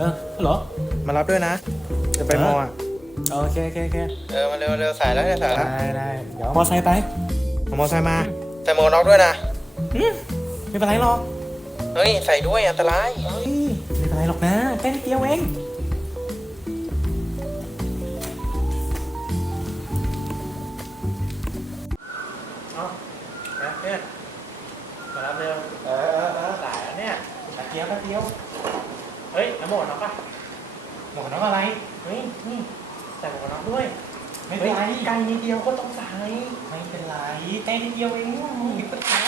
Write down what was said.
เออฮัลโหลมารับด้วยนะ จะไปมออะโอเคโอเคโอเคเออมาเร็วเร็วสายแล้วเนี่ยสายแล้วได้ได้เดี๋ยวมอไซค์ไปเอามอไซค์มาใส่หมวกกนน็อกด้วยนะอืมไม่เป็นไรหรอกเฮ้ยใส่ด้วยอันตราย เฮ้ยไม่เป็นไรหรอกนะแค่นิดเดียวเองเอานะเพื่อนมารับเร็วเออเออเออสายแล้วเนี่ยแป๊บเดียวแป๊บเดียว เฮ้ยน้ำหมวกกนน็อกปะหมวกกันน็อกอะไร เฮ้ย นี่ใส่หมวกกนน็อกด้วยไม่เป็นไรฮ้ยไกลนิดเดียวก็ต้องใส่ไม่เป็นไรแค่นิดเดียวเองมีปัญหา